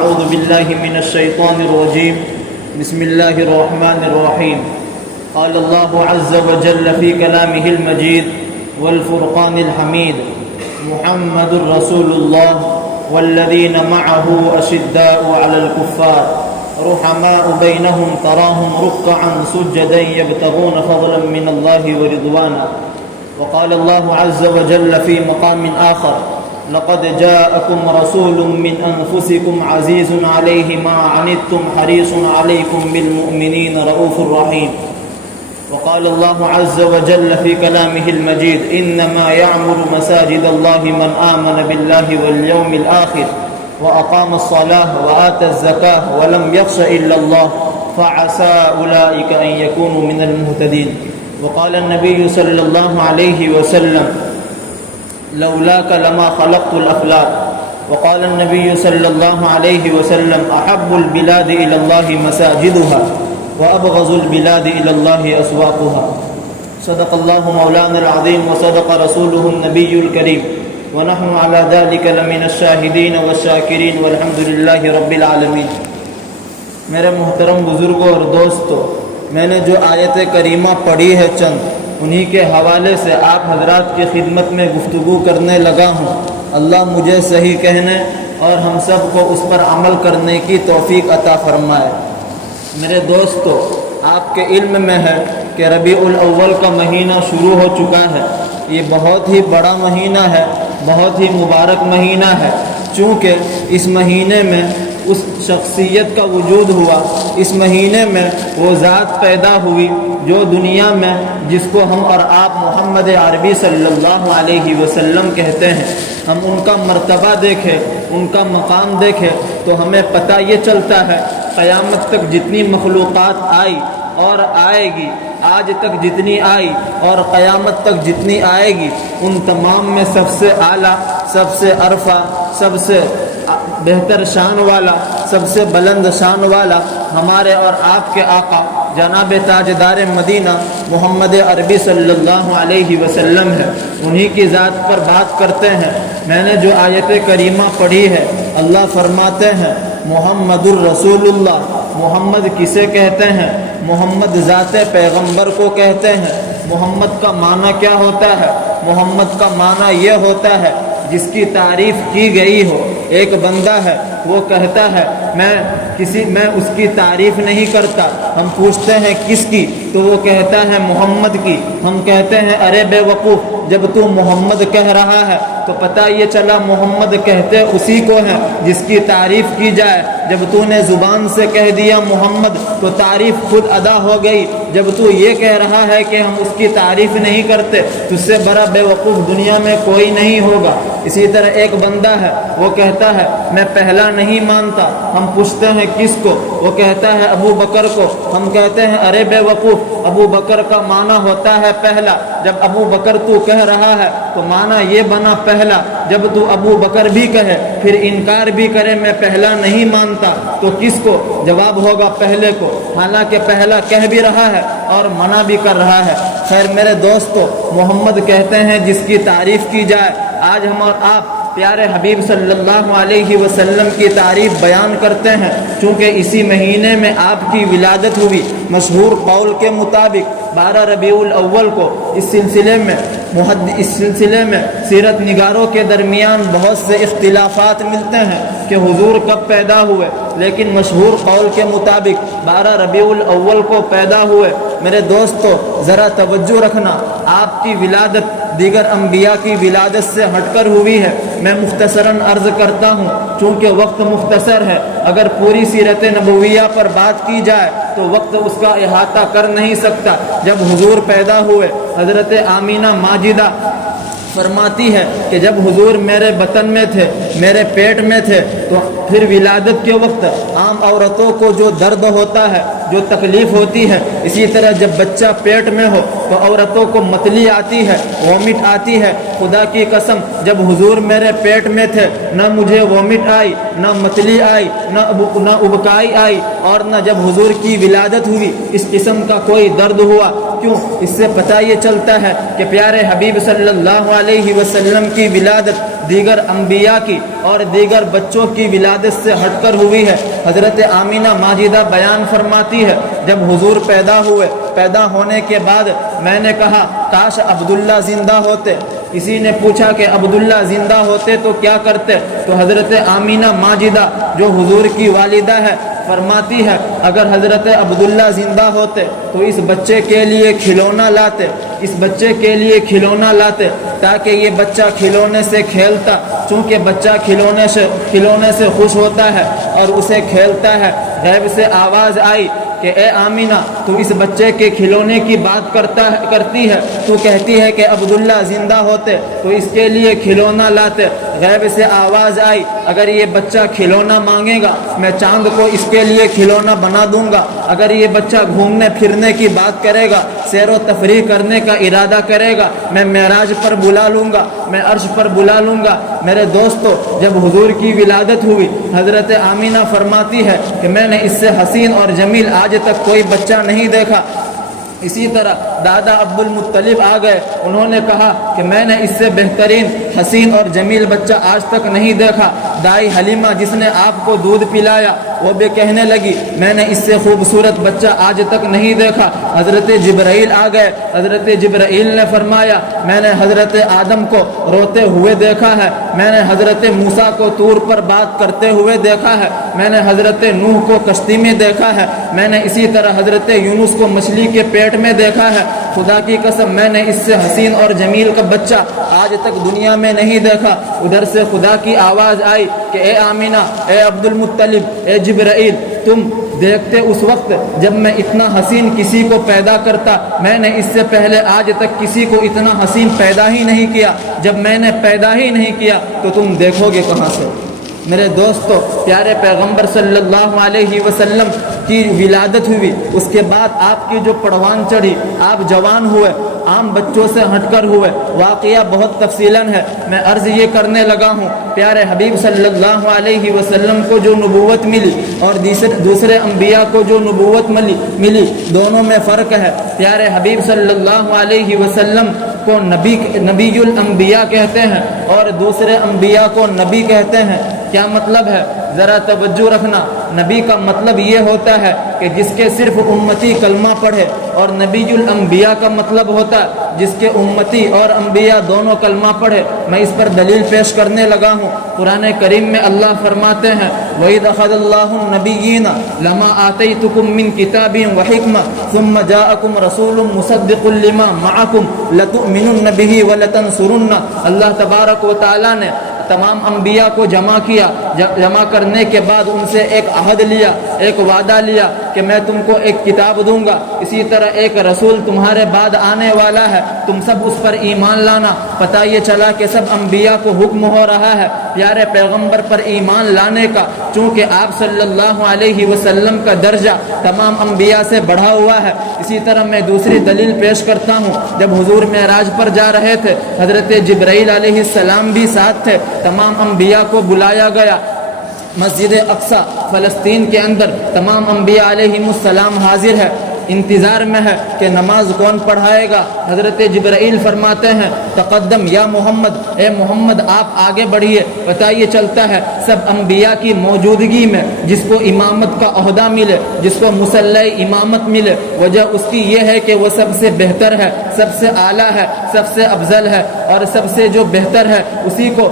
أعوذ بالله من الشيطان الرجيم بسم الله الرحمن الرحيم قال الله عز وجل في كلامه المجيد والفرقان الحميد محمد رسول الله والذين معه أشداء على الكفار رحماء بينهم تراهم ركعا سجدا يبتغون فضلا من الله ورضوانا وقال الله عز وجل في مقام آخر لقد جاءكم رسول من أنفسكم عزيز عليه ما عنتم حريص عليكم بالمؤمنين رؤوف رحيم وقال الله عز وجل في كلامه المجيد إنما يعمر مساجد الله من آمن بالله واليوم الآخر وأقام الصلاة وآتى الزكاة ولم يخش إلا الله فعسى أولئك أن يكونوا من المهتدين وقال النبي صلى الله عليه وسلم لولاك لما خلقت الأفلاك وقال النبي صلى الله عليه وسلم أحب البلاد إلى الله مساجدها وأبغض البلاد إلى الله أسواقها صدق الله مولانا العظيم وصدق رسوله النبي الكريم ونحن على ذلك لمن الشاهدين والشاكرين والحمد لله رب العالمين. میرے محترم بزرگوں اور دوستوں، میں نے جو آیت کریمہ پڑھی ہے چند انہی کے حوالے سے آپ حضرات کی خدمت میں گفتگو کرنے لگا ہوں. اللہ مجھے صحیح کہنے اور ہم سب کو اس پر عمل کرنے کی توفیق عطا فرمائے. میرے دوستو، آپ کے علم میں ہے کہ ربیع الاول کا مہینہ شروع ہو چکا ہے. یہ بہت ہی بڑا مہینہ ہے، بہت ہی مبارک مہینہ ہے، چونکہ اس مہینے میں اس شخصیت کا وجود ہوا، اس مہینے میں وہ ذات پیدا ہوئی جو دنیا میں جس کو ہم اور آپ محمد عربی صلی اللہ علیہ وسلم کہتے ہیں. ہم ان کا مرتبہ دیکھیں، ان کا مقام دیکھیں تو ہمیں پتہ یہ چلتا ہے قیامت تک جتنی مخلوقات آئی اور آئے گی، آج تک جتنی آئی اور قیامت تک جتنی آئے گی، ان تمام میں سب سے اعلیٰ، سب سے عرفہ، سب سے بہتر شان والا، سب سے بلند شان والا ہمارے اور آپ کے آقا جناب تاجدار مدینہ محمد عربی صلی اللہ علیہ وسلم ہے. انہی کی ذات پر بات کرتے ہیں. میں نے جو آیت کریمہ پڑھی ہے، اللہ فرماتے ہیں محمد الرسول اللہ. محمد کسے کہتے ہیں؟ محمد ذات پیغمبر کو کہتے ہیں. محمد کا معنی کیا ہوتا ہے؟ محمد کا معنی یہ ہوتا ہے جس کی تعریف کی گئی ہو. ایک بندہ ہے، وہ کہتا ہے میں اس کی تعریف نہیں کرتا. ہم پوچھتے ہیں کس کی؟ تو وہ کہتا ہے محمد کی. ہم کہتے ہیں ارے بے وقوف، جب تو محمد کہہ رہا ہے تو پتہ یہ چلا محمد کہتے اسی کو ہیں جس کی تعریف کی جائے. جب تو نے زبان سے کہہ دیا محمد تو تعریف خود ادا ہو گئی. جب تو یہ کہہ رہا ہے کہ ہم اس کی تعریف نہیں کرتے، تجھ سے بڑا بے وقوف دنیا میں کوئی نہیں ہوگا. اسی طرح ایک بندہ ہے، وہ کہتا ہے میں پہلا نہیں مانتا. ہم پوچھتے ہیں کس کو؟ وہ کہتا ہے ابو بکر کو. ہم کہتے ہیں ارے بے وقوف، ابو بکر کا معنی ہوتا ہے پہلا. جب ابو بکر تو کہہ رہا ہے تو معنی یہ بنا پہلا. جب تو ابو بکر بھی کہے پھر انکار بھی کرے میں پہلا نہیں مانتا تو کس کو؟ جواب ہوگا پہلے کو، حالانکہ پہلا کہہ بھی رہا ہے اور منع بھی کر رہا ہے. خیر میرے دوستو، محمد کہتے ہیں جس کی تعریف کی جائے. آج ہم اور آپ پیارے حبیب صلی اللہ علیہ وسلم کی تعریف بیان کرتے ہیں چونکہ اسی مہینے میں آپ کی ولادت ہوئی. مشہور قول کے مطابق 12 ربیع الاول کو. اس سلسلے میں سیرت نگاروں کے درمیان بہت سے اختلافات ملتے ہیں کہ حضور کب پیدا ہوئے، لیکن مشہور قول کے مطابق 12 ربیع الاول کو پیدا ہوئے. میرے دوستو ذرا توجہ رکھنا، آپ کی ولادت دیگر انبیاء کی ولادت سے ہٹ کر ہوئی ہے. میں مختصراً عرض کرتا ہوں چونکہ وقت مختصر ہے. اگر پوری سیرت نبویہ پر بات کی جائے تو وقت اس کا احاطہ کر نہیں سکتا. جب حضور پیدا ہوئے، حضرت آمینہ ماجدہ فرماتی ہے کہ جب حضور میرے بطن میں تھے، میرے پیٹ میں تھے، تو پھر ولادت کے وقت عام عورتوں کو جو درد ہوتا ہے، جو تکلیف ہوتی ہے، اسی طرح جب بچہ پیٹ میں ہو تو عورتوں کو متلی آتی ہے، وومٹ آتی ہے. خدا کی قسم جب حضور میرے پیٹ میں تھے نہ مجھے وومٹ آئی، نہ متلی آئی، نہ ابکائی آئی، اور نہ جب حضور کی ولادت ہوئی اس قسم کا کوئی درد ہوا. کیوں؟ اس سے پتہ یہ چلتا ہے کہ پیارے حبیب صلی اللہ علیہ وسلم کی ولادت دیگر انبیاء کی اور دیگر بچوں کی ولادت سے ہٹ کر ہوئی ہے۔ حضرت آمینہ ماجدہ بیان فرماتی ہے جب حضور پیدا ہونے کے بعد میں نے کہا کاش عبداللہ زندہ ہوتے۔ کسی نے پوچھا کہ عبداللہ زندہ ہوتے تو کیا کرتے؟ تو حضرت آمینہ ماجدہ جو حضور کی والدہ ہے فرماتی ہے اگر حضرت عبداللہ زندہ ہوتے تو اس بچے کے لیے کھلونا لاتے تاکہ یہ بچہ کھلونے سے کھیلتا، چونکہ بچہ کھلونے سے خوش ہوتا ہے اور اسے کھیلتا ہے۔ غیب سے آواز آئی کہ اے آمینہ تو اس بچے کے کھلونے کی بات کرتی ہے، تو کہتی ہے کہ عبداللہ زندہ ہوتے تو اس کے لیے کھلونا لاتے۔ غیب سے آواز آئی اگر یہ بچہ کھلونا مانگے گا میں چاند کو اس کے لیے کھلونا بنا دوں گا، اگر یہ بچہ گھومنے پھرنے کی بات کرے گا، سیر و تفریح کرنے کا ارادہ کرے گا، میں معراج پر بلا لوں گا، میں عرش پر بلا لوں گا۔ میرے دوستو، جب حضور کی ولادت ہوئی حضرت آمینہ فرماتی ہے کہ میں نے اس سے حسین اور جمیل آج تک کوئی بچہ نہیں دیکھا۔ اسی طرح دادا عبد المطلب آ گئے، انہوں نے کہا کہ میں نے اس سے بہترین حسین اور جمیل بچہ آج تک نہیں دیکھا۔ دائی حلیمہ جس نے آپ کو دودھ پلایا وہ بھی کہنے لگی میں نے اس سے خوبصورت بچہ آج تک نہیں دیکھا۔ حضرت جبرائیل آ گئے، حضرت جبرائیل نے فرمایا میں نے حضرت آدم کو روتے ہوئے دیکھا ہے، میں نے حضرت موسیٰ کو طور پر بات کرتے ہوئے دیکھا ہے، میں نے حضرت نوح کو کشتی میں دیکھا ہے، میں نے اسی طرح حضرت یونس کو مچھلی کے پیٹ میں دیکھا ہے۔ خدا کی قسم میں نے اس سے حسین اور جمیل کا بچہ آج تک دنیا میں نہیں دیکھا۔ ادھر سے خدا کی آواز آئی کہ اے آمینہ، اے عبد المطلب، اے جبرائیل، تم دیکھتے اس وقت جب میں اتنا حسین کسی کو پیدا کرتا، میں نے اس سے پہلے آج تک کسی کو اتنا حسین پیدا ہی نہیں کیا، جب میں نے پیدا ہی نہیں کیا تو تم دیکھو گے کہاں سے؟ میرے دوستو، پیارے پیغمبر صلی اللہ علیہ وسلم کی ولادت ہوئی، اس کے بعد آپ کی جو پڑوان چڑھی، آپ جوان ہوئے، عام بچوں سے ہٹ کر ہوئے۔ واقعہ بہت تفصیلاً ہے، میں عرض یہ کرنے لگا ہوں پیارے حبیب صلی اللہ علیہ وسلم کو جو نبوت ملی اور دوسرے انبیاء کو جو نبوت ملی دونوں میں فرق ہے۔ پیارے حبیب صلی اللہ علیہ وسلم کو نبی الانبیاء کہتے ہیں اور دوسرے انبیاء کو نبی کہتے ہیں۔ کیا مطلب ہے؟ ذرا توجہ رکھنا۔ نبی کا مطلب یہ ہوتا ہے کہ جس کے صرف امتی کلمہ پڑھے، اور نبی الانبیاء کا مطلب ہوتا ہے جس کے امتی اور انبیاء دونوں کلمہ پڑھے۔ میں اس پر دلیل پیش کرنے لگا ہوں۔ قرآن کریم میں اللہ فرماتے ہیں وَإِذْ أَخَذَ اللَّهُ النَّبِيِّينَ لَمَا آتَيْتُكُم مِّن كِتَابٍ وَحِكْمَةٍ ثُمَّ جَاءَكُمْ رَسُولٌ مُصَدِّقٌ لِّمَا مَعَكُمْ لَتُؤْمِنُنَّ بِهِ وَلَتَنصُرُنَّ۔ اللہ تبارک و تعالیٰ نے تمام انبیاء کو جمع کرنے کے بعد ان سے ایک عہد لیا، ایک وعدہ لیا کہ میں تم کو ایک کتاب دوں گا، اسی طرح ایک رسول تمہارے بعد آنے والا ہے، تم سب اس پر ایمان لانا۔ پتہ یہ چلا کہ سب انبیاء کو حکم ہو رہا ہے پیارے پیغمبر پر ایمان لانے کا، چونکہ آپ صلی اللہ علیہ وسلم کا درجہ تمام انبیاء سے بڑھا ہوا ہے۔ اسی طرح میں دوسری دلیل پیش کرتا ہوں۔ جب حضور معراج پر جا رہے تھے حضرت جبرائیل علیہ السلام بھی ساتھ تھے، تمام انبیاء کو بلایا گیا۔ مسجد اقصی فلسطین کے اندر تمام انبیاء علیہ السلام حاضر ہے، انتظار میں ہے کہ نماز کون پڑھائے گا۔ حضرت جبرائیل فرماتے ہیں تقدم یا محمد، اے محمد آپ آگے بڑھیے۔ پتہ یہ چلتا ہے سب انبیاء کی موجودگی میں جس کو امامت کا عہدہ ملے، جس کو مصلی امامت ملے، وجہ اس کی یہ ہے کہ وہ سب سے بہتر ہے، سب سے اعلیٰ ہے، سب سے افضل ہے، اور سب سے جو بہتر ہے اسی کو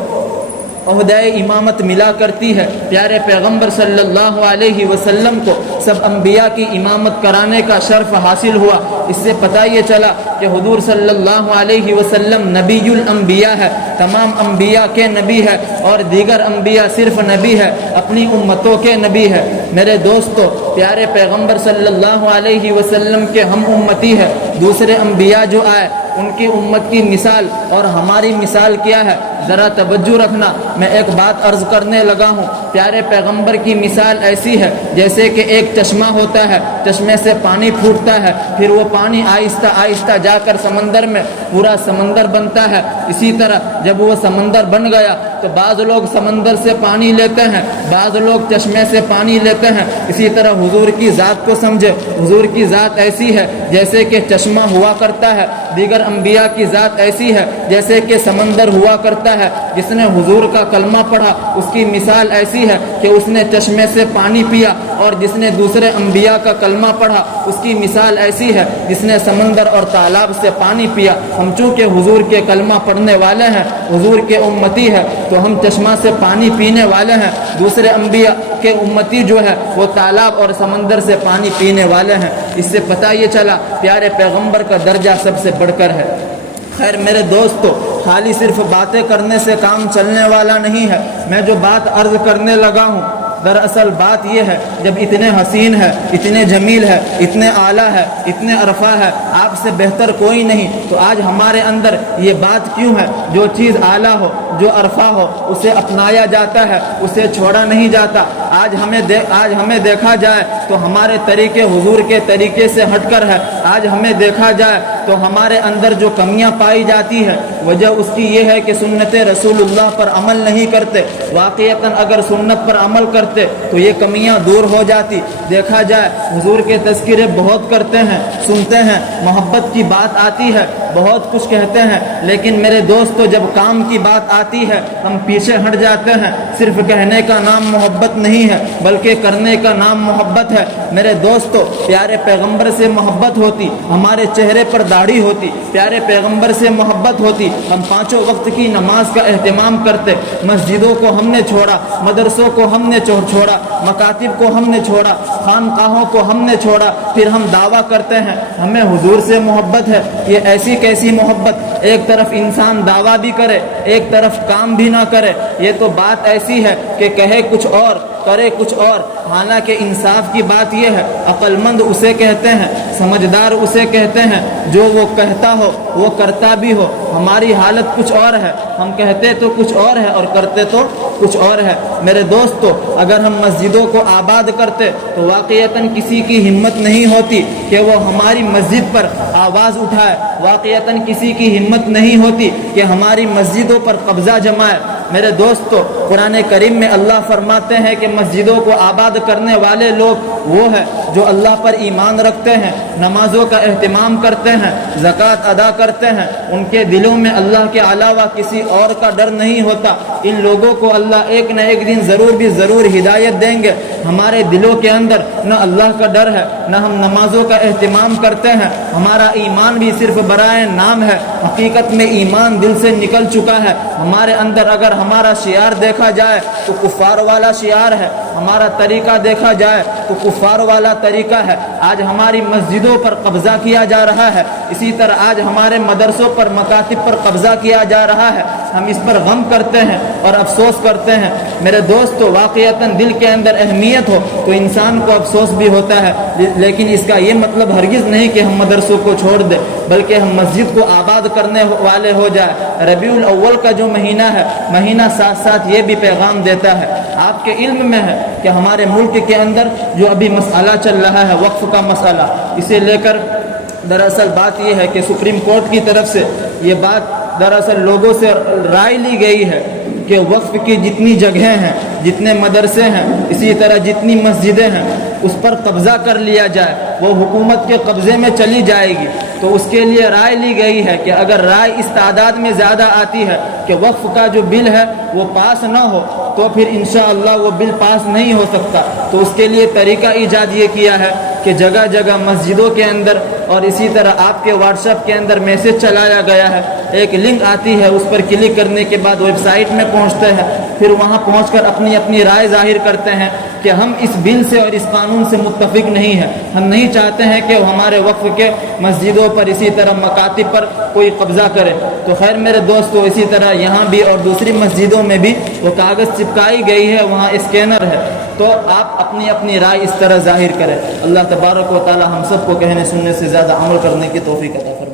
عہدہ امامت ملا کرتی ہے۔ پیارے پیغمبر صلی اللہ علیہ وسلم کو سب انبیاء کی امامت کرانے کا شرف حاصل ہوا۔ اس سے پتہ یہ چلا کہ حضور صلی اللہ علیہ وسلم نبی الانبیاء ہے، تمام انبیاء کے نبی ہے، اور دیگر انبیاء صرف نبی ہے، اپنی امتوں کے نبی ہے۔ میرے دوستو، پیارے پیغمبر صلی اللہ علیہ وسلم کے ہم امتی ہے۔ دوسرے انبیاء جو آئے ان کی امت کی مثال اور ہماری مثال کیا ہے؟ ذرا توجہ رکھنا۔ میں ایک بات عرض کرنے لگا ہوں۔ پیارے پیغمبر کی مثال ایسی ہے جیسے کہ ایک چشمہ ہوتا ہے، چشمے سے پانی پھوٹتا ہے، پھر وہ پانی آہستہ آہستہ جا کر سمندر میں پورا سمندر بنتا ہے۔ اسی طرح جب وہ سمندر بن گیا تو بعض لوگ سمندر سے پانی لیتے ہیں، بعض لوگ چشمے سے پانی لیتے ہیں۔ اسی طرح حضور کی ذات کو سمجھے، حضور کی ذات ایسی ہے جیسے کہ چشمہ ہوا کرتا ہے، دیگر انبیاء کی ذات ایسی ہے جیسے کہ سمندر ہوا کرتا ہے۔ جس نے حضور کا کلمہ پڑھا اس کی مثال ایسی ہے کہ اس نے چشمے سے پانی پیا، اور جس نے دوسرے انبیاء کا کلمہ پڑھا اس کی مثال ایسی ہے جس نے سمندر اور تالاب سے پانی پیا۔ ہم چونکہ حضور کے کلمہ پڑھنے والے ہیں، حضور کے امتی ہیں، تو ہم چشمہ سے پانی پینے والے ہیں۔ دوسرے انبیاء کے امتی جو ہے وہ تالاب اور سمندر سے پانی پینے والے ہیں۔ اس سے پتہ یہ چلا پیارے پیغمبر کا درجہ سب سے بڑھ کر ہے۔ خیر میرے دوستو، خالی صرف باتیں کرنے سے کام چلنے والا نہیں ہے۔ میں جو بات عرض کرنے لگا ہوں دراصل بات یہ ہے، جب اتنے حسین ہے، اتنے جمیل ہے، اتنے اعلیٰ ہے، اتنے عرفہ ہے، آپ سے بہتر کوئی نہیں، تو آج ہمارے اندر یہ بات کیوں ہے؟ جو چیز اعلیٰ ہو، جو عرفہ ہو، اسے اپنایا جاتا ہے، اسے چھوڑا نہیں جاتا۔ آج ہمیں دیکھا جائے تو ہمارے طریقے حضور کے طریقے سے ہٹ کر ہے۔ آج ہمیں دیکھا جائے تو ہمارے اندر جو کمیاں پائی جاتی ہے وجہ اس کی یہ ہے کہ سنت رسول اللہ پر عمل نہیں کرتے۔ واقعتاً اگر سنت پر عمل کرتے تو یہ کمیاں دور ہو جاتی۔ دیکھا جائے حضور کے تذکرے بہت کرتے ہیں، سنتے ہیں، محبت کی بات آتی ہے، بہت کچھ کہتے ہیں، لیکن میرے دوستو جب کام کی بات آتی ہے ہم پیچھے ہٹ جاتے ہیں۔ صرف کہنے کا نام محبت نہیں ہے بلکہ کرنے کا نام محبت ہے۔ میرے دوستو پیارے پیغمبر سے محبت ہوتی، ہمارے چہرے پر داڑھی ہوتی، پیارے پیغمبر سے محبت ہوتی، ہم پانچوں وقت کی نماز کا اہتمام کرتے۔ مسجدوں کو ہم نے چھوڑا، مدرسوں کو ہم نے چھوڑا، مکاتب کو ہم نے چھوڑا، خانقاہوں کو ہم نے چھوڑا، پھر ہم دعویٰ کرتے ہیں ہمیں حضور سے محبت ہے۔ یہ ایسی کیسی محبت؟ ایک طرف انسان دعویٰ بھی کرے، ایک طرف کام بھی نہ کرے، یہ تو بات ایسی ہے کہ کہے کچھ اور کرے کچھ اور۔ حالانکہ انصاف کی بات یہ ہے، عقل مند اسے کہتے ہیں، سمجھدار اسے کہتے ہیں جو وہ کہتا ہو وہ کرتا بھی ہو۔ ہماری حالت کچھ اور ہے، ہم کہتے تو کچھ اور ہے اور کرتے تو کچھ اور ہے۔ میرے دوستو اگر ہم مسجدوں کو آباد کرتے تو واقعتاً کسی کی ہمت نہیں ہوتی کہ وہ ہماری مسجد پر آواز اٹھائے، واقعتاً کسی کی ہمت نہیں ہوتی کہ ہماری مسجدوں پر قبضہ جمائے۔ میرے دوستو قرآن کریم میں اللہ فرماتے ہیں کہ مسجدوں کو آباد کرنے والے لوگ وہ ہیں جو اللہ پر ایمان رکھتے ہیں، نمازوں کا اہتمام کرتے ہیں، زکوٰۃ ادا کرتے ہیں، ان کے دلوں میں اللہ کے علاوہ کسی اور کا ڈر نہیں ہوتا۔ ان لوگوں کو اللہ ایک نہ ایک دن ضرور ہدایت دیں گے۔ ہمارے دلوں کے اندر نہ اللہ کا ڈر ہے، نہ ہم نمازوں کا اہتمام کرتے ہیں، ہمارا ایمان بھی صرف برائے نام ہے، حقیقت میں ایمان دل سے نکل چکا ہے۔ ہمارے اندر اگر ہمارا شعار دیکھا جائے تو کفار والا شعار ہے، ہمارا طریقہ دیکھا جائے تو کفار والا طریقہ ہے۔ آج ہماری مسجدوں پر قبضہ کیا جا رہا ہے، اسی طرح آج ہمارے مدرسوں پر، مکاتب پر قبضہ کیا جا رہا ہے۔ ہم اس پر غم کرتے ہیں اور افسوس کرتے ہیں۔ میرے دوستو واقعتاً دل کے اندر اہمیت ہو تو انسان کو افسوس بھی ہوتا ہے، لیکن اس کا یہ مطلب ہرگز نہیں کہ ہم مدرسوں کو چھوڑ دیں، بلکہ ہم مسجد کو آباد کرنے والے ہو جائے۔ ربیع الاول کا جو مہینہ ہے، مہینہ ساتھ ساتھ یہ بھی پیغام دیتا ہے۔ آپ کے علم میں ہے کہ ہمارے ملک کے اندر جو ابھی مسئلہ چل رہا ہے وقف کا مسئلہ، اسے لے کر دراصل بات یہ ہے کہ سپریم کورٹ کی طرف سے یہ بات دراصل لوگوں سے رائے لی گئی ہے کہ وقف کی جتنی جگہیں ہیں، جتنے مدرسے ہیں، اسی طرح جتنی مسجدیں ہیں، اس پر قبضہ کر لیا جائے، وہ حکومت کے قبضے میں چلی جائے گی۔ تو اس کے لیے رائے لی گئی ہے کہ اگر رائے اس تعداد میں زیادہ آتی ہے کہ وقف کا جو بل ہے وہ پاس نہ ہو تو پھر انشاءاللہ وہ بل پاس نہیں ہو سکتا۔ تو اس کے لیے طریقہ ایجاد یہ کیا ہے کہ جگہ جگہ مسجدوں کے اندر اور اسی طرح آپ کے واٹس ایپ کے اندر میسج چلایا گیا ہے، ایک لنک آتی ہے، اس پر کلک کرنے کے بعد ویب سائٹ میں پہنچتے ہیں، پھر وہاں پہنچ کر اپنی رائے ظاہر کرتے ہیں کہ ہم اس بل سے اور اس قانون سے متفق نہیں ہیں، ہم نہیں چاہتے ہیں کہ ہمارے وقف کے مسجدوں پر اسی طرح مکاتب پر کوئی قبضہ کرے۔ تو خیر میرے دوستو اسی طرح یہاں بھی اور دوسری مسجدوں میں بھی وہ کاغذ چپکائی گئی ہے، وہاں اسکینر ہے، تو آپ اپنی رائے اس طرح ظاہر کریں۔ اللہ تبارک و تعالی ہم سب کو کہنے سننے سے زیادہ عمل کرنے کی توفیق عطا فرمائے۔